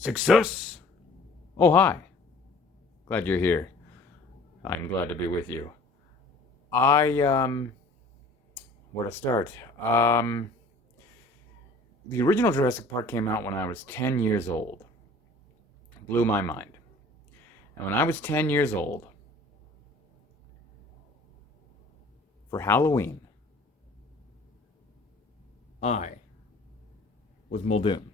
Success! Oh, hi. Glad you're here. I'm glad to be with you. I where to start? The original Jurassic Park came out when I was 10 years old. Blew my mind. And when I was 10 years old, for Halloween, I was Muldoon.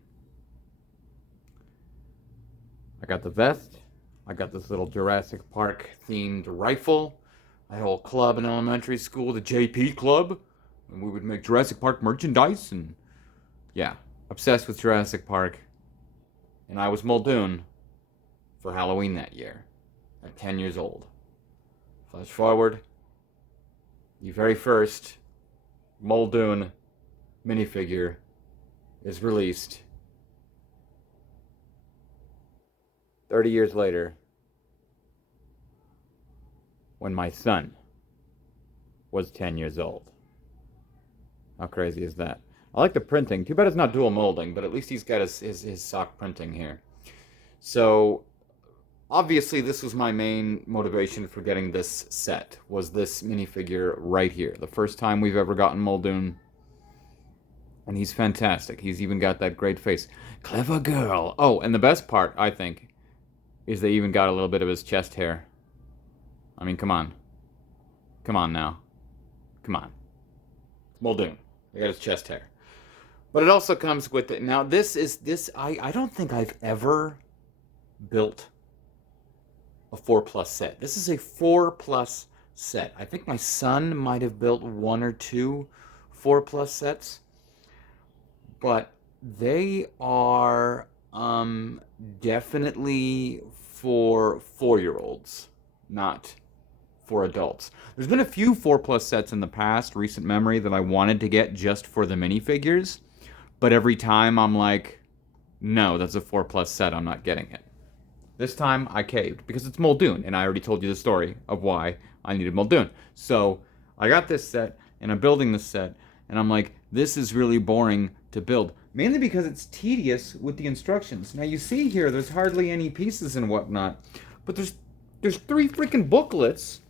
I got the vest. I got this little Jurassic Park themed rifle. I had a whole club in elementary school, the JP Club, and we would make Jurassic Park merchandise. And yeah, obsessed with Jurassic Park. And I was Muldoon for Halloween that year at 10 years old. Flash forward, the very first Muldoon minifigure is released 30 years later when my son was 10 years old. How crazy is that? I like the printing. Too bad it's not dual molding, but at least he's got his sock printing here. So, obviously, this was my main motivation for getting this set, was this minifigure right here. The first time we've ever gotten Muldoon. And he's fantastic. He's even got that great face. Clever girl. Oh, and the best part, I think, is they even got a little bit of his chest hair. I mean, come on. Come on now. Come on. Muldoon. They got his chest hair. But it also comes with it. Now, I don't think I've ever built a 4+ set. This is a 4+ set. I think my son might have built one or two 4+ sets. But they are definitely for 4-year-olds, not for adults. There's been a few 4+ sets in the past, recent memory, that I wanted to get just for the minifigures. But every time I'm like, no, that's a 4+ set, I'm not getting it. This time I caved because it's Muldoon, and I already told you the story of why I needed Muldoon. So I got this set, and I'm building this set, and I'm like, this is really boring to build. Mainly because it's tedious with the instructions. Now you see here, there's hardly any pieces and whatnot, but there's 3 freaking booklets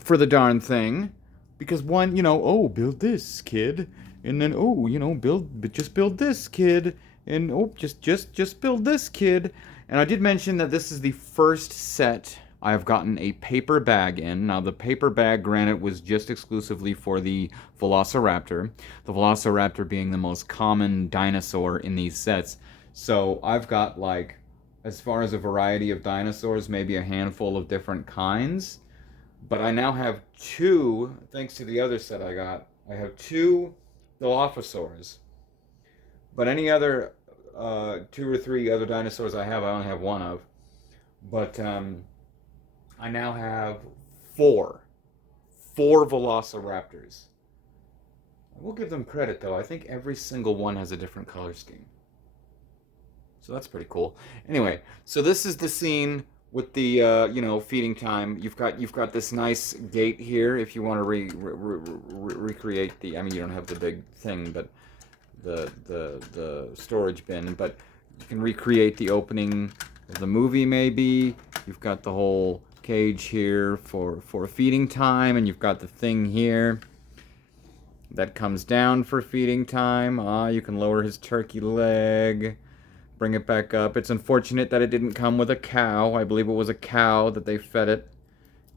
for the darn thing. Because one, oh, build this, kid, and then just build this, kid, and just build this, kid. And I did mention that this is the first set I have gotten a paper bag in. Now, the paper bag, granted, was just exclusively for the Velociraptor. The Velociraptor being the most common dinosaur in these sets. So I've got, like, as far as a variety of dinosaurs, maybe a handful of different kinds. But I now have 2, thanks to the other set I got. I have 2 Dilophosaurs. But any other 2 or 3 other dinosaurs I only have 1 of. But I now have 4 Velociraptors. I will give them credit, though. I think every single one has a different color scheme. So that's pretty cool. Anyway, so this is the scene with the feeding time. You've got this nice gate here if you want to recreate the. I mean, you don't have the big thing, but the storage bin. But you can recreate the opening of the movie. Maybe you've got the whole cage here for feeding time, and you've got the thing here that comes down for feeding time. You can lower his turkey leg, bring it back up. It's unfortunate that it didn't come with a cow. I believe it was a cow that they fed it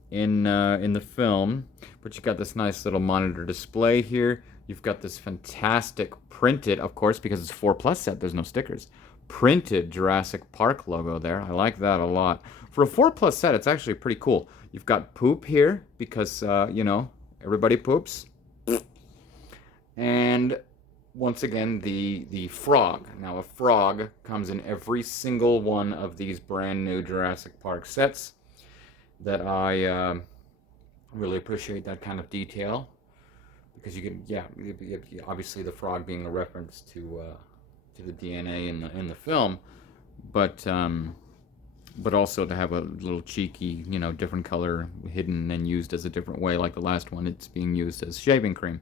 in the film. But you got this nice little monitor display here. You've got this fantastic printed, of course, because it's 4+ set, there's no stickers, printed Jurassic Park logo there. I like that a lot. For a 4+ set, it's actually pretty cool. You've got poop here because, everybody poops. And once again, the frog. Now, a frog comes in every single one of these brand new Jurassic Park sets that I really appreciate that kind of detail. Because you can, obviously the frog being a reference to the DNA in the film, but also to have a little cheeky, different color hidden and used as a different way, like the last one, it's being used as shaving cream.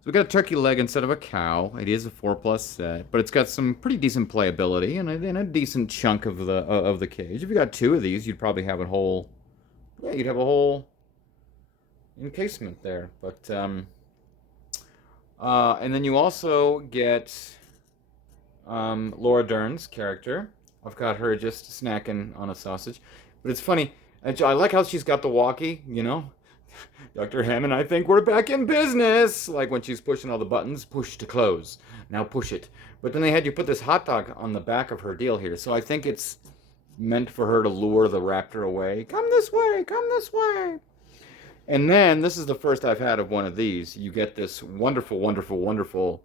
So we got a turkey leg instead of a cow. It is a 4+ set, but it's got some pretty decent playability and a decent chunk of the cage. If you got 2 of these, you'd probably have a whole, yeah, you'd have a whole encasement there. But and then you also get Laura Dern's character. I've got her just snacking on a sausage, but it's funny. I like how she's got the walkie, you know. Dr. Hammond, I think we're back in business. Like when she's pushing all the buttons, push to close. Now push it. But then they had you put this hot dog on the back of her deal here. So I think it's meant for her to lure the raptor away. Come this way, come this way. And then this is the first I've had of one of these. You get this wonderful, wonderful, wonderful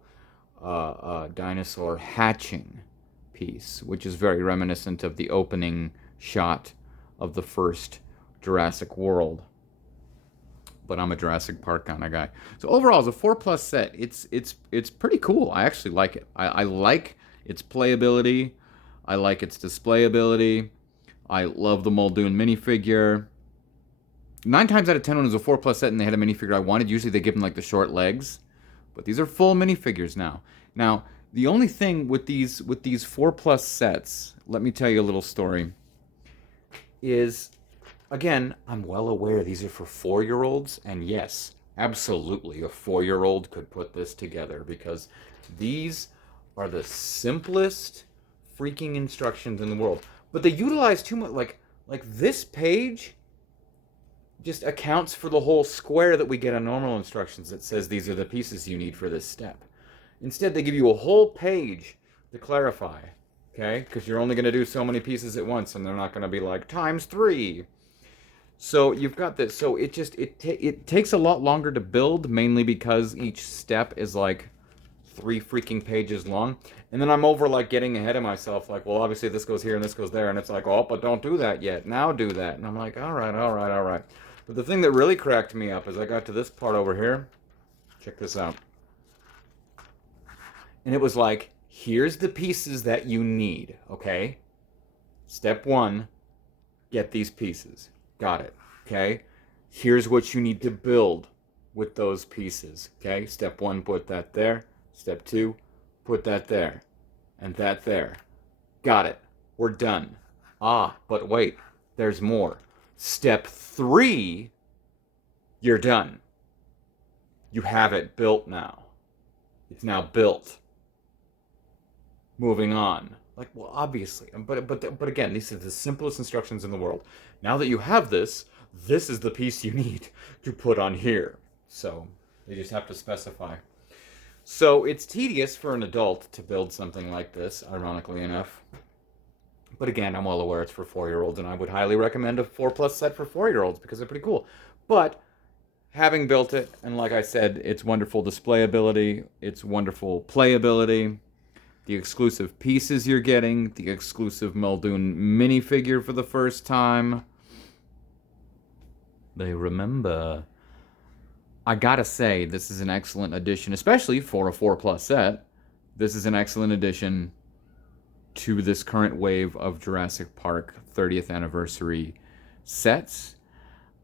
dinosaur hatching piece, which is very reminiscent of the opening shot of the first Jurassic World. But I'm a Jurassic Park kind of guy. So overall, as a 4+ set, it's pretty cool. I actually like it. I like its playability. I like its displayability. I love the Muldoon minifigure. 9 times out of 10 when it was a 4+ set and they had a minifigure I wanted, usually they give them like the short legs. But these are full minifigures now. Now, the only thing with these 4+ sets, let me tell you a little story, is, again, I'm well aware these are for 4-year-olds, and yes, absolutely, a 4-year-old could put this together because these are the simplest freaking instructions in the world. But they utilize too much, like this page just accounts for the whole square that we get on normal instructions that says these are the pieces you need for this step. Instead, they give you a whole page to clarify, okay? Because you're only going to do so many pieces at once, and they're not going to be like times 3. So you've got this. So it takes a lot longer to build, mainly because each step is like 3 freaking pages long. And then I'm over like getting ahead of myself, like, well, obviously this goes here and this goes there, and it's like, oh, but don't do that yet. Now do that. And I'm like, all right, all right, all right. But the thing that really cracked me up is I got to this part over here. Check this out. And it was like, here's the pieces that you need, okay? Step 1, get these pieces. Got it, okay? Here's what you need to build with those pieces, okay? Step 1, put that there. Step 2, put that there. And that there. Got it. We're done. Ah, but wait, there's more. Step 3, you're done. You have it built now. It's now built. Moving on. Like, well, obviously. But again, these are the simplest instructions in the world. Now that you have this, this is the piece you need to put on here. So, they just have to specify. So, it's tedious for an adult to build something like this, ironically enough. But again, I'm well aware it's for 4-year-olds, and I would highly recommend a 4+ set for 4-year-olds because they're pretty cool. But having built it, and like I said, it's wonderful displayability, it's wonderful playability, the exclusive pieces you're getting, the exclusive Muldoon minifigure for the first time. They remember. I gotta say, this is an excellent addition, especially for a 4+ set. This is an excellent addition to this current wave of Jurassic Park 30th anniversary sets.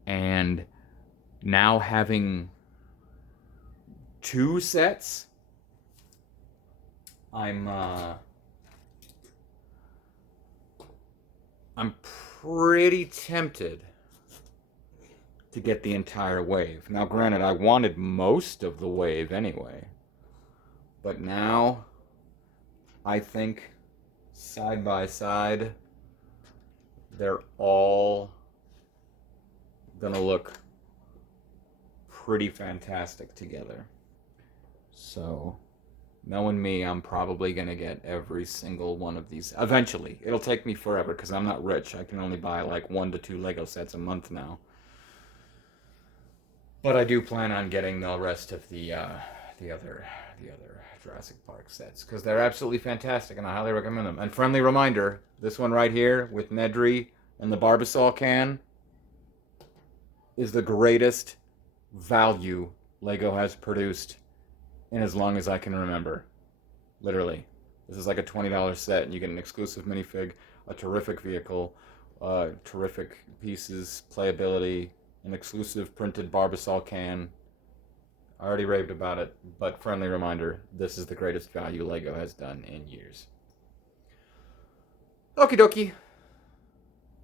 And now having 2 sets, I'm pretty tempted to get the entire wave. Now, granted, I wanted most of the wave anyway. But now, I think, side by side, they're all gonna look pretty fantastic together. So, knowing me, I'm probably gonna get every single one of these. Eventually. It'll take me forever because I'm not rich. I can only buy like 1 to 2 Lego sets a month now. But I do plan on getting the rest of the other Jurassic Park sets because they're absolutely fantastic and I highly recommend them. And friendly reminder, this one right here with Nedry and the Barbasol can is the greatest value Lego has produced in as long as I can remember. Literally. This is like a $20 set and you get an exclusive minifig, a terrific vehicle, terrific pieces, playability, an exclusive printed Barbasol can. I already raved about it, but friendly reminder, this is the greatest value LEGO has done in years. Okie dokie.